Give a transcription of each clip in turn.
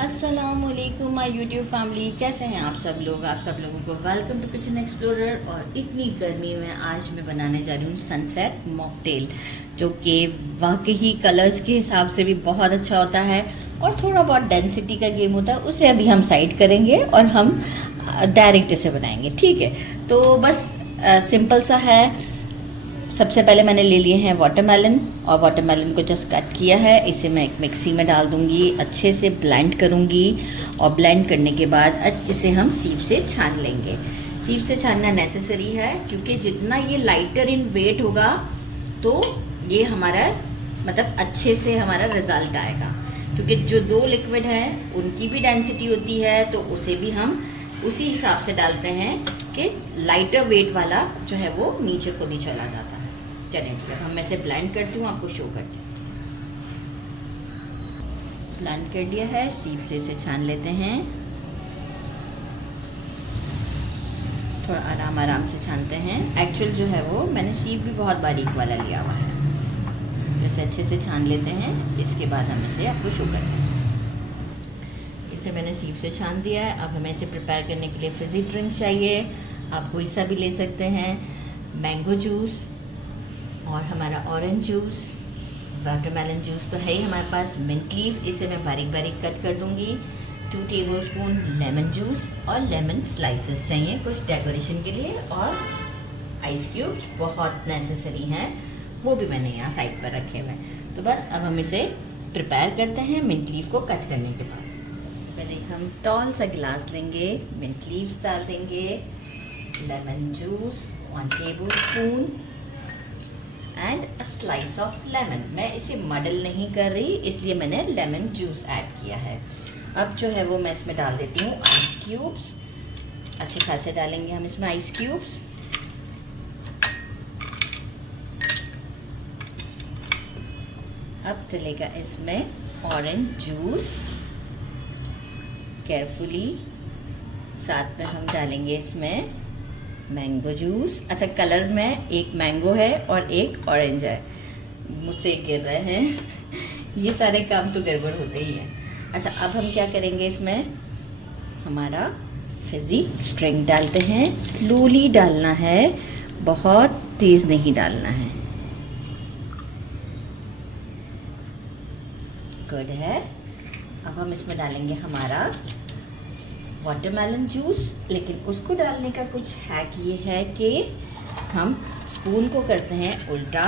अस्सलामुअलैकुम my YouTube family, कैसे हैं आप सब लोग। आप सब लोगों को वेलकम टू किचन एक्सप्लोरर। और इतनी गर्मी में आज मैं बनाने जा रही हूँ सनसेट मॉकटेल, जो कि वाकई कलर्स के हिसाब से भी बहुत अच्छा होता है और थोड़ा बहुत डेंसिटी का गेम होता है। उसे अभी हम साइड करेंगे और हम डायरेक्ट इसे बनाएंगे, ठीक है। तो बस सिंपल सा है। सबसे पहले मैंने ले लिए हैं वाटरमेलन और वाटरमेलन को जस्ट कट किया है। इसे मैं एक मिक्सी में डाल दूंगी, अच्छे से ब्लेंड करूंगी और ब्लेंड करने के बाद इसे हम सीप से छान लेंगे। सीप से छानना नेसेसरी है क्योंकि जितना ये लाइटर इन वेट होगा तो ये हमारा मतलब अच्छे से हमारा रिजल्ट आएगा। क्योंकि जो दो लिक्विड हैं उनकी भी डेंसिटी होती है, तो उसे भी हम उसी हिसाब से डालते हैं कि लाइटर वेट वाला जो है वो नीचे को नहीं चला जाता है। चलें जी, अब मैं इसे ब्लेंड करती हूँ, आपको शो करती हूँ। ब्लेंड कर लिया है, सीप से इसे छान लेते हैं। थोड़ा आराम आराम से छानते हैं। एक्चुअल जो है वो मैंने सीप भी बहुत बारीक वाला लिया हुआ है। जैसे अच्छे से छान लेते हैं, इसके बाद हम इसे आपको शो करते हैं। इसे मैंने सीप से छान दिया है। अब हमें इसे प्रिपेयर करने के लिए फिज़ी ड्रिंक चाहिए। आप कोई सा भी ले सकते हैं, मैंगो जूस और हमारा ऑरेंज जूस, वाटरमेलन जूस तो है ही हमारे पास। मिंट लीफ, इसे मैं बारीक बारीक कट कर दूंगी। 2 टेबलस्पून लेमन जूस और लेमन स्लाइसेस चाहिए कुछ डेकोरेशन के लिए। और आइस क्यूब्स बहुत नेसेसरी हैं, वो भी मैंने यहाँ साइड पर रखे हुए हैं। तो बस अब हम इसे प्रिपेयर करते हैं मिंट लीफ को कट करने के बाद। पहले हम टॉल सा गिलास लेंगे, मिंट लीव्स डाल देंगे, lemon juice 1 tablespoon and a slice of lemon. मैं इसे मडल नहीं कर रही, इसलिए मैंने लेमन जूस ऐड किया है। अब जो है वो मैं इसमें डाल देती हूँ आइस क्यूब्स। अच्छे खासे डालेंगे हम इसमें आइस क्यूब्स। अब चलेगा इसमें ऑरेंज जूस केयरफुली। साथ में हम डालेंगे इसमें मैंगो जूस। अच्छा, कलर में एक मैंगो है और एक ऑरेंज है, मुझसे गिर रहे हैं ये सारे काम तो गड़बड़ होते ही हैं। अच्छा, अब हम क्या करेंगे, इसमें हमारा फिज़ी ड्रिंक डालते हैं। स्लोली डालना है, बहुत तेज़ नहीं डालना है। गुड है। अब हम इसमें डालेंगे हमारा वाटरमेलन जूस, लेकिन उसको डालने का कुछ हैक ये है कि हम स्पून को करते हैं उल्टा,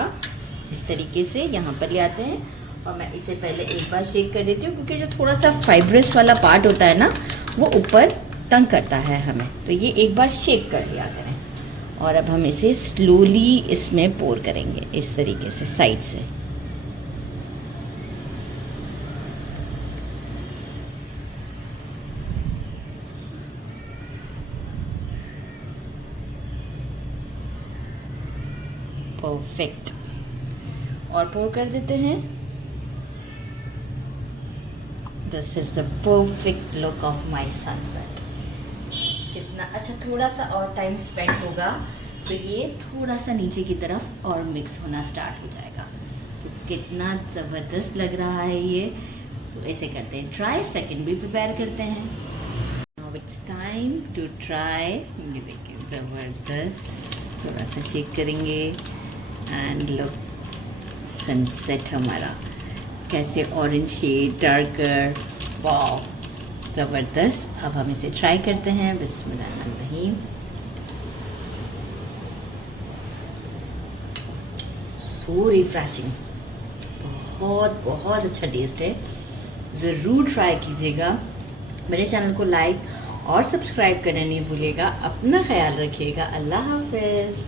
इस तरीके से यहाँ पर ले आते हैं और मैं इसे पहले एक बार शेक कर देती हूँ, क्योंकि जो थोड़ा सा फाइब्रस वाला पार्ट होता है ना, वो ऊपर तंग करता है हमें। तो ये एक बार शेक कर लिया करें। और अब हम इसे स्लोली इसमें पोर करेंगे इस तरीके से साइड से। परफेक्ट। और पोर कर देते हैं। This is the perfect look of my sunset. कितना अच्छा, थोड़ा सा और टाइम स्पेंड होगा तो ये थोड़ा सा नीचे की तरफ और मिक्स होना स्टार्ट हो जाएगा। तो कितना ज़बरदस्त लग रहा है ये। तो ऐसे करते हैं ट्राई, सेकंड भी प्रिपेयर करते हैं। Now it's time to try. ये देखिए ज़बरदस्त, थोड़ा सा शेक करेंगे एंड लुक सनसेट हमारा कैसे ऑरेंज शेड डार्कर, वाओ ज़बरदस्त। अब हम इसे ट्राई करते हैं। बिस्मिल्लाहिर्रहमानिर्रहीम। सो रिफ्रेशिंग, बहुत बहुत अच्छा टेस्ट है। ज़रूर ट्राई कीजिएगा। मेरे चैनल को लाइक और सब्सक्राइब करना नहीं भूलिएगा। अपना ख्याल रखिएगा। अल्लाह हाफ़िज़।